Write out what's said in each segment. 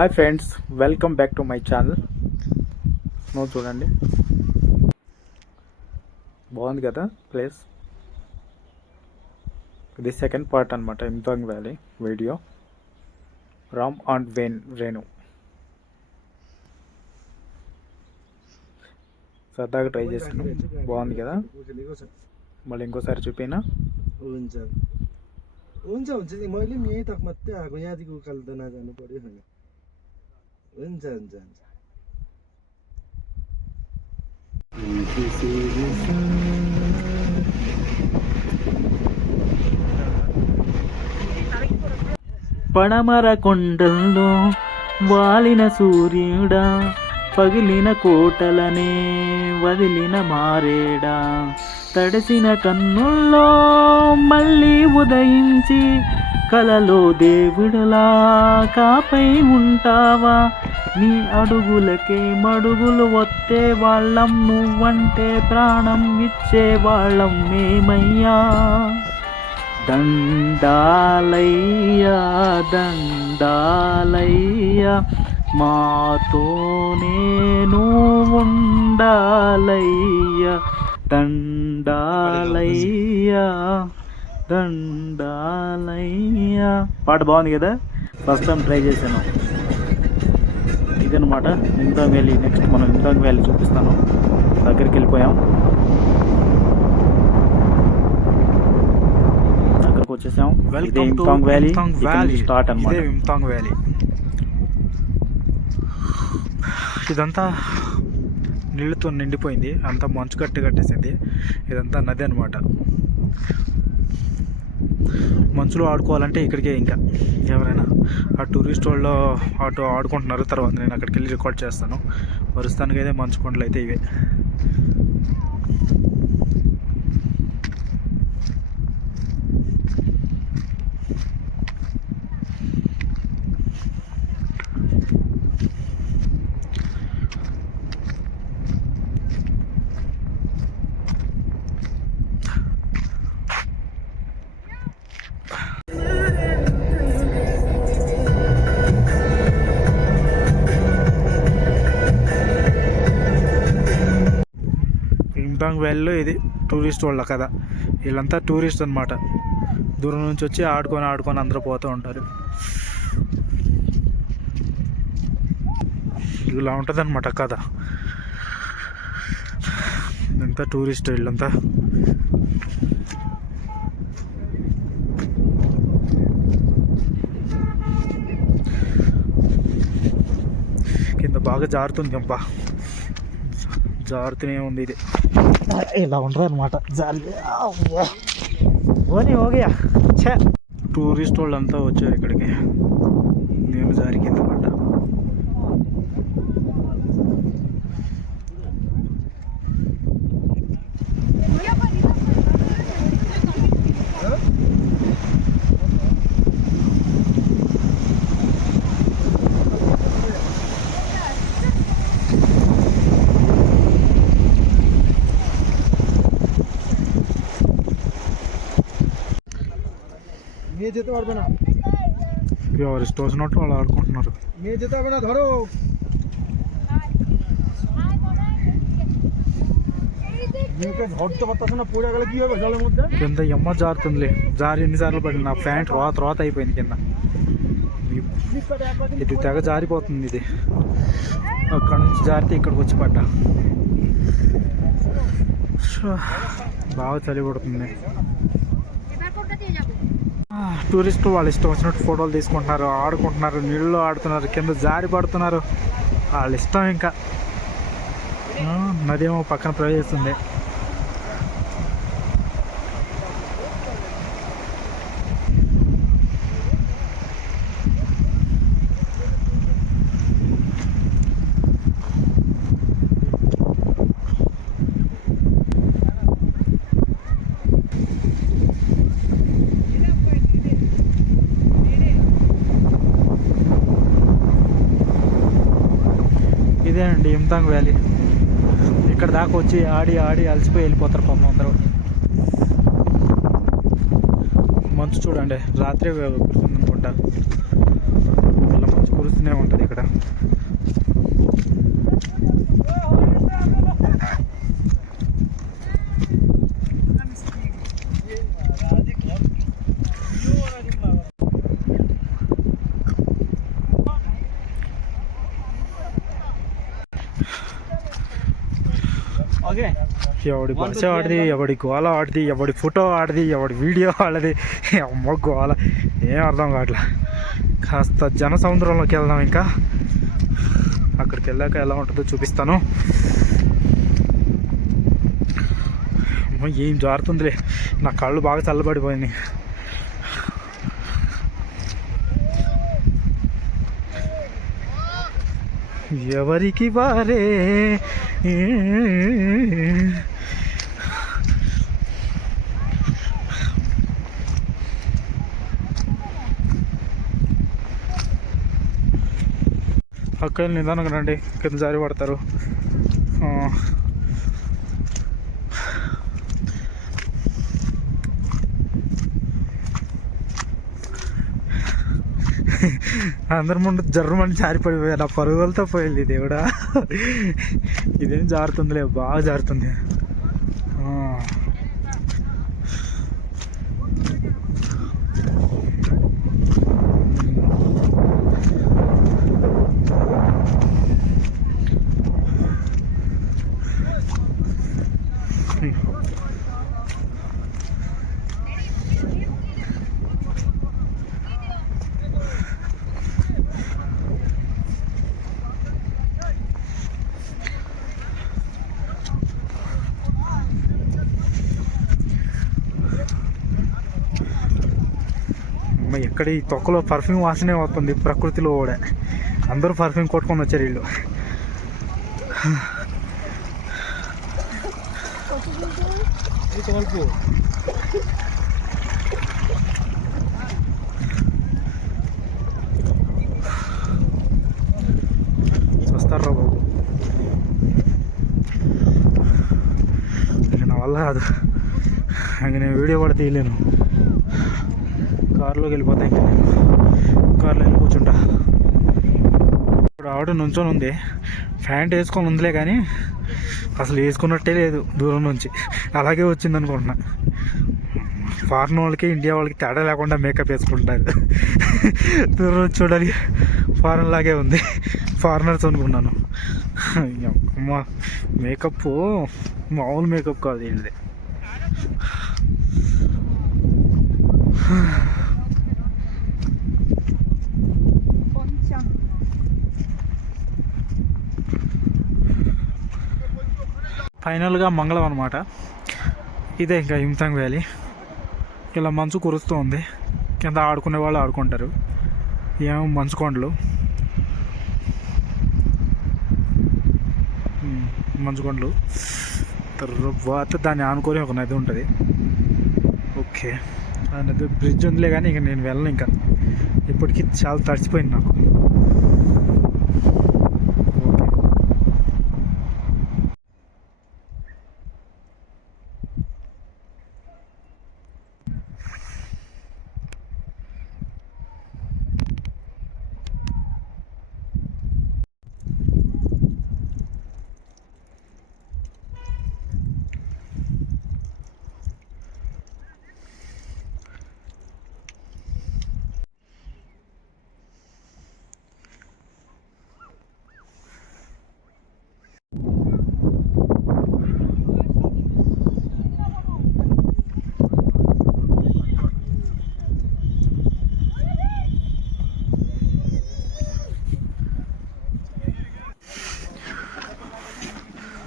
Hi friends, welcome back to my channel. Snow చూడండి, బాగుంది కదా ప్లేస్. ఇది సెకండ్ పార్ట్ అనమాట. Yumthang valley video. Ram and Renu సరదాగా ట్రై చేశాను, బాగుంది కదా. మళ్ళీ ఇంకోసారి చూపినా. हुन्छ हुन्छ हुन्छ नि, मैले पनि यहीँ तक मात्रै आएको, यहाँदेखि उकालो त नजानु पऱ्यो होइन. हुन्छ हुन्छ हुन्छ. పడమర కొండల్లో వాలిన సూర్యుడా, పగిలిన కోటలనే వదిలిన మారేడా, తడిసిన కన్నుల్లో మళ్ళీ ఉదయించి కలలో దేవుడులా కాపై ఉంటావా. నీ అడుగులకే మడుగులు వత్తే వాళ్ళం, నువ్వంటే ప్రాణం ఇచ్చే వాళ్ళం మేమయ్యా. దండాలయ్యా దండాలయ్యా, మాతో నేను ఉండాలయ్యా. దండాలయ్యా దండాలయ్యా. పాట బాగుంది కదా, ఫస్ట్ టైం ట్రై చేశాను. ఇదనమాట ఇంతాంగ్ వ్యాలీ. నెక్స్ట్ మనం ఇంతాంగ్ వ్యాలీ చూపిస్తాను. దగ్గరికి వెళ్ళిపోయాం, దగ్గరకు వచ్చేసాం. ఇదే ఇంతాంగ్ వ్యాలీ స్టార్ట్ అన్నమాట. ఇదే ఇంతాంగ్ వ్యాలీ. ఇదంతా నీళ్ళతో నిండిపోయింది, అంతా మంచు కట్టేసింది. ఇదంతా నది అనమాట. మంచులో ఆడుకోవాలంటే ఇక్కడికే. ఇంకా ఎవరైనా ఆ టూరిస్ట్ వాళ్ళు అటు ఆడుకుంటున్నారు. తర్వాత నేను అక్కడికి వెళ్ళి రికార్డ్ చేస్తాను. ప్రస్తుతానికైతే మంచు కొండలు అయితే ఇవే. ఇంతాంగ్ వ్యాలీలో ఇది టూరిస్ట్ వాళ్ళ కదా. వీళ్ళంతా టూరిస్ట్ అనమాట. దూరం నుంచి వచ్చి ఆడుకొని అందరూ పోతూ ఉంటారు. ఇలా ఉంటుంది అనమాట కథ. ఇదంతా టూరిస్ట్ వీళ్ళంతా. కింద బాగా జారుతుంది గంప, జారుతూనే ఉంది. ఇది ఇలా ఉంటుంది అనమాట. జాలి ఓని ఓకే. టూరిస్ట్ వాళ్ళంతా వచ్చారు ఇక్కడికి. నేను జారి కింద పడ్డా. মেয়ে যেতে পারবে না, ఎవరు ఇష్టం వచ్చినట్టు వాళ్ళు ఆడుకుంటున్నారు. মেয়ে যেতে হবে না, ধরো. মেয়েকে ধরতে পারতেছ না, পড়ে গেলে কি হবে জলের মধ্যে? కింద ఎమ్మ జారుతుందిలే. జారి ఎన్నిసార్లు పడింది, నా ప్యాంట్ రోత అయిపోయింది కింద. ఇది తెగ జారిపోతుంది. ఇది అక్కడ నుంచి జారితే ఇక్కడికి వచ్చి పడ్డా. బాగా చలి పడుతుంది. టూరిస్ట్ వాళ్ళు ఇష్టం వచ్చినట్టు ఫోటోలు తీసుకుంటున్నారు, ఆడుకుంటున్నారు, నీళ్ళు ఆడుతున్నారు, కింద జారి పడుతున్నారు. వాళ్ళ ఇష్టం. ఇంకా నది ఏమో పక్కన ప్రవేశిస్తుంది. ఇదే అండి ఇంతాంగ్ వ్యాలీ. ఇక్కడ దాకా వచ్చి ఆడి అలసిపోయి వెళ్ళిపోతారు పాపం అందరూ. మంచు చూడండి, రాత్రి కురుస్తుంది అనుకుంటా. మళ్ళీ మంచు కురుస్తూనే ఉంటుంది ఇక్కడ. ఎవడి భాష ఆడిది, ఎవడి గోల ఆడిది, ఎవడి ఫోటో ఆడిది, ఎవడి వీడియో ఆడది, అమ్మ గోల ఏం అర్థం కావట్లా. కాస్త జన సముద్రంలోకి వెళ్దాం. ఇంకా అక్కడికి వెళ్ళాక ఎలా ఉంటుందో చూపిస్తాను. ఏం జారుతుందిలే, నా కళ్ళు బాగా చల్లబడిపోయినాయి. ఎవరికి వారే అక్కడ నిదానంగా రండి, కింద జారి పడతారు. అందరి ముందు జర్రమని జారిపడిపోయా. నా పరుగులతో పోయింది దేవుడా. ఇదేం జారుతుందిలే, బాగా జారుతుంది. ఎక్కడ ఈ తొక్కలో పర్ఫ్యూమ్ వాసనే వస్తుంది. ప్రకృతిలో కూడా అందరూ పర్ఫ్యూమ్ కొట్టుకొని వచ్చారు వీళ్ళు. వస్తారా బాబు, ఇంక నా వల్ల కాదు. ఇంక నేను వీడియో కూడా తీయలేను. కారులోకి వెళ్ళిపోతాయి. ఇంకా నేను కారులో వెళ్ళి కూర్చుంటా. ఇప్పుడు ఆవిడ నుంచొని ఉంది, ప్యాంట్ వేసుకొని ఉందిలే కానీ అసలు వేసుకున్నట్టే లేదు. దూరం నుంచి అలాగే వచ్చింది అనుకుంటున్నా. ఫారిన్ వాళ్ళకి ఇండియా వాళ్ళకి తేడా లేకుండా మేకప్ వేసుకుంటారు. దూరం నుంచి చూడాలి ఫారిన్ లాగే ఉంది. ఫారినర్స్ అనుకున్నాను. అమ్మ మేకప్ మామూలు మేకప్ కాదు వీళ్ళది. ఫైనల్గా మంగళం అనమాట. ఇదే ఇంకా యుమ్తాంగ్ వ్యాలీ. ఇలా మంచు కురుస్తూ ఉంది. కింద ఆడుకునే వాళ్ళు ఆడుకుంటారు. ఏమో మంచు కొండలు, మంచు కొండలు. తర్వాత దాన్ని ఆనుకొని ఒక నది ఉంటుంది. ఓకే, ఆ నది బ్రిడ్జ్ ఉందిలే కానీ ఇక నేను వెళ్ళను. ఇంకా ఇప్పటికీ చాలా తడిసిపోయింది నాకు.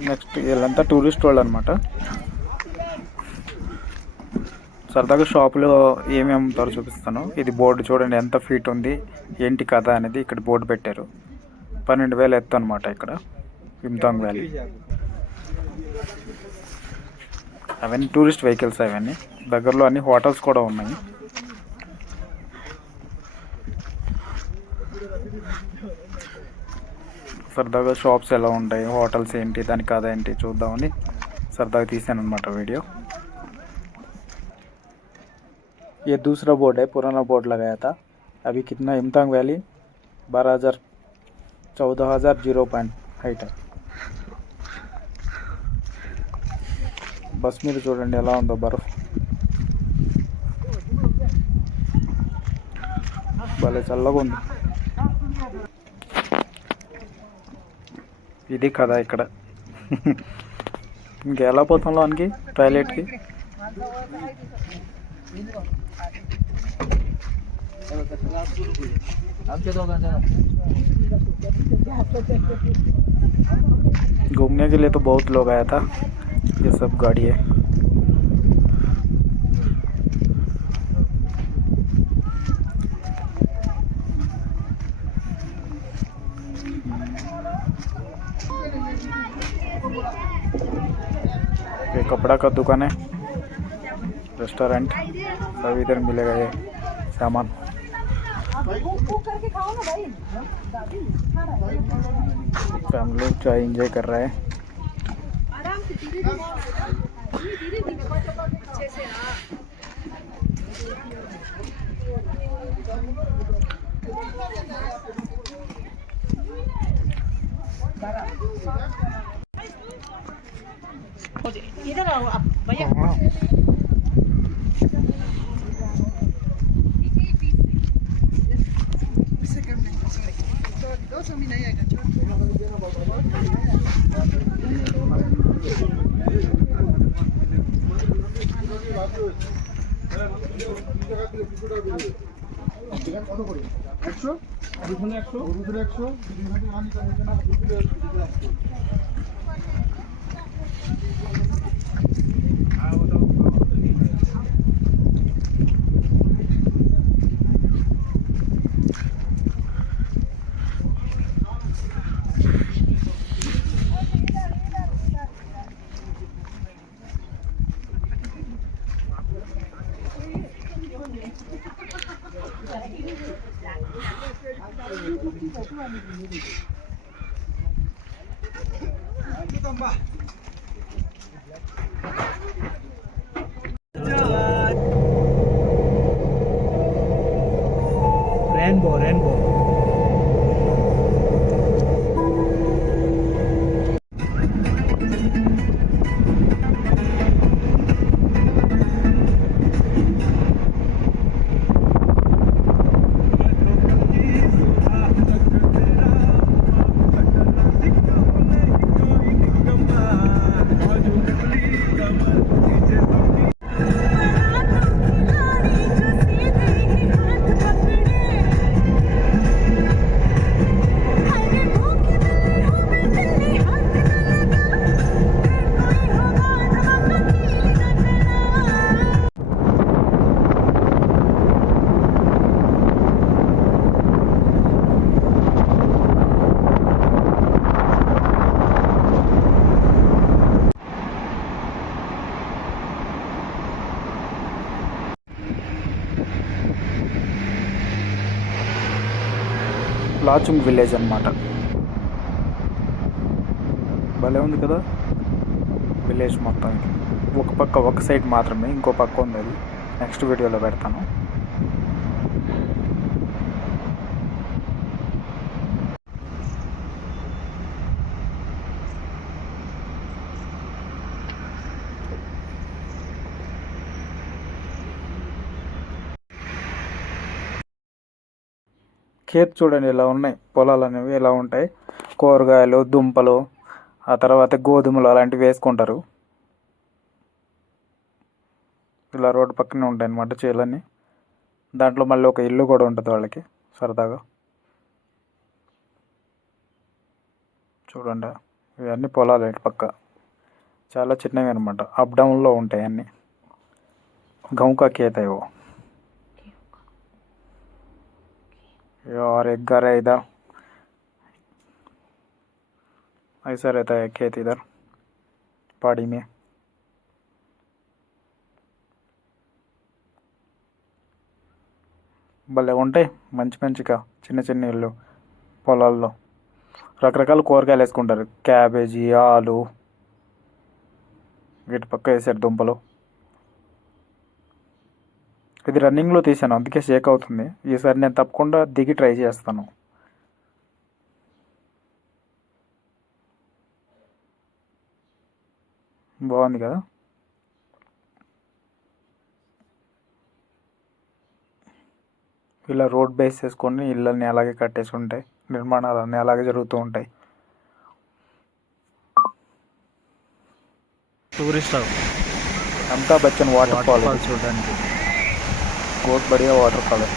నెక్స్ట్ వీళ్ళంతా టూరిస్ట్ వాళ్ళు అనమాట. సరదాగా షాపులో ఏమేమి అమ్ముతారో చూపిస్తాను. ఇది బోర్డు చూడండి ఎంత ఫీట్ ఉంది ఏంటి కథ అనేది ఇక్కడ బోర్డు పెట్టారు. 12,000 ఎత్తు అనమాట ఇక్కడ యుమ్తాంగ్ వ్యాలీ. అవన్నీ టూరిస్ట్ వెహికల్స్. అవన్నీ దగ్గరలో అన్ని హోటల్స్ కూడా ఉన్నాయి. సరదాగా షాప్స్ ఎలా ఉంటాయి, హోటల్స్ ఏంటి, దాని కథ ఏంటి చూద్దామని సరదాగా తీసాను అనమాట వీడిयो. ये दूसरा बोर्ड है, पुराना बोर्ड लगाया था. अभी कितना యుమ్తాంగ్ వ్యాలీ 12,000 14,000 హైట్. బస్ మీద చూడండి ఎలా ఉందో బర్ఫ్. భలే చల్లగా ఉంది. ఇది కదా ఇక్కడ. ఇంకెలా పోతాం లోనికి టాయిలెట్కి? घूमने के लिए तो बहुत लोग आया था. ये सब गाड़ी है. ये कपड़ा का दुकान है, रेस्टोरेंट, सब इधर मिलेगा ये सामान. हम लोग चाय एंजॉय कर रहे हैं. इधर आओ आप भैया. रेनबो లాచుంగ్ విలేజ్ అన్నమాట. భలే ఉంది కదా విలేజ్ మొత్తం. ఒక సైడ్ మాత్రమే, ఇంకో పక్క ఉంది. అది నెక్స్ట్ వీడియోలో పెడతాను. ఖేత్ చూడండి ఎలా ఉన్నాయి, పొలాలు అనేవి ఎలా ఉంటాయి. కూరగాయలు, దుంపలు, ఆ తర్వాత గోధుమలు అలాంటివి వేసుకుంటారు. ఇలా రోడ్డు పక్కనే ఉంటాయి అన్నమాట చేలన్నీ. దాంట్లో మళ్ళీ ఒక ఇల్లు కూడా ఉంటుంది వాళ్ళకి సరదాగా. చూడండి ఇవన్నీ పొలాలు ఇటు పక్క చాలా చిన్నవి అనమాట, అప్ డౌన్లో ఉంటాయి అన్నీ. गाँव का खेत है वो. और एक घर है इधर. ऐसा रहता है खेत इधर पहाड़ी में. భలే ఉంటాయి మంచి మంచిగా చిన్న చిన్న ఇల్లు పొలాల్లో. రకరకాల కూరగాయలు వేసుకుంటారు, క్యాబేజీ, ఆలు, వీటి పక్క వేసారు దుంపలు. ఇది రన్నింగ్లో తీసాను అందుకే షేక్ అవుతుంది. ఈసారి నేను తప్పకుండా దిగి ట్రై చేస్తాను. బాగుంది కదా. ఇలా రోడ్ బేస్ చేసుకొని ఇళ్ళని అలాగే కట్టేసి ఉంటాయి, నిర్మాణాలన్నీ అలాగే జరుగుతూ ఉంటాయి. Tourist Amitabh Bachchan water fall చూడడానికి. बहुत बढ़िया वाटरफॉल है.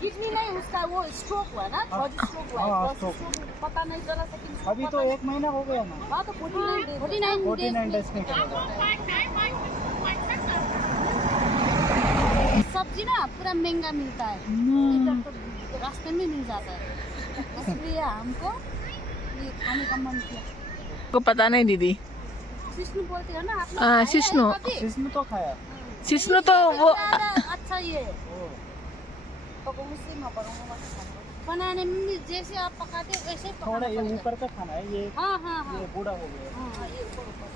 किडनी नहीं उसका वो स्ट्रोक हुआ ना, थर्ड स्ट्रोक हुआ है, फर्स्ट स्ट्रोक पता नहीं चला सेकंड स्ट्रोक अभी तो 1 महीना हो गया ना. हाँ तो 49 डेज में सब्जी ना पूरा महंगा मिलता है, इधर तो रास्ते में मिल जाता है, इसलिए हमको ये खाने का मन किया. को पता नहीं दीदी. शिष्णु बोलते हो ना आप लोग, हाँ, खाया है शिष्णु. कभी? इसमें तो खाया. शिष्णु तो वो अच्छा ये तो उसी में बनाने में जैसे आप पकाते हो वैसे ही थोड़ा पकाना ये पड़ेगा. ऊपर का खाना है ये. हाँ हाँ हाँ ये बूढ़ा हो गया. हाँ, ये ऊपर ऊपर.